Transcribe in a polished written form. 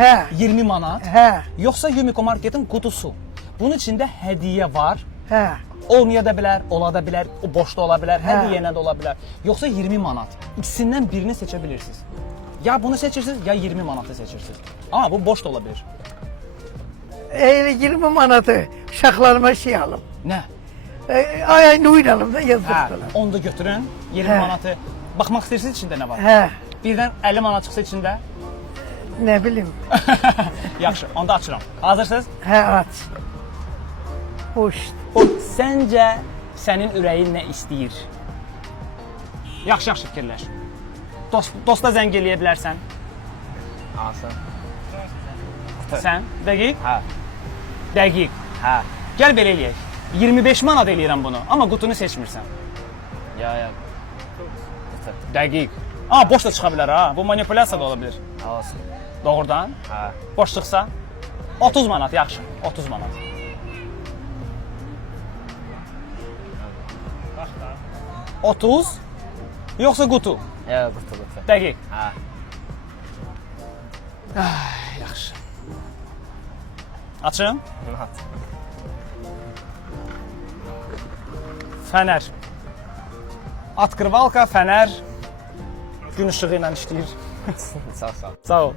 Hə, 20 manat. hə, Yoxsa Yumiko Market'in qutusu. Bunun içində hədiyyə var. hə. Olmaya da bilər, ola da bilər, o boşda ola bilər, Hə. hədiyyənə də ola bilər. Yoxsa 20 manat. İkisindən birini seçə bilirsiniz. Ya bunu seçirsiniz, ya 20 manatı seçirsiniz. Amma bu boş da ola bilər. Elə 20 manatı uşaqlarıma şey alım. Nə? Ay oynayalım da Hə, yazdıqdılar. onu da götürün. 20 Hə. manatı. Baxmaq istəyirsiniz içində nə var? Hə, Birdən 50 manat çıxsa içində. nə bilim. Yaxşı, onda açıram. Hazırsınız? Hə, aç. Boş. Səncə sənin ürəyin nə istəyir? Yaxşı fikirləş. Dosta zəng eləyə bilərsən. Hansı? Sən dəqiq? Hə. Dəqiq. Hə. Gəl belə eləyək. 25 manat eləyirəm bunu, amma qutunu seçmirsən. Ya. Dəqiq. Amma boş da çıxa bilər ha. Bu manipulyasiya da ola bilər. Olsun. Doğrudan. Hə. Boş çıxsa 30 manat yaxşı. 30 manat. Bax da. 30 yoxsa qutu? Ya qutu. Dəqiq. Hə. Yaxşı. Açım. Rahat. Fənər. Atkırvalka, fənər gün işığı ilə işləyir. Sağ ol. Sağ ol.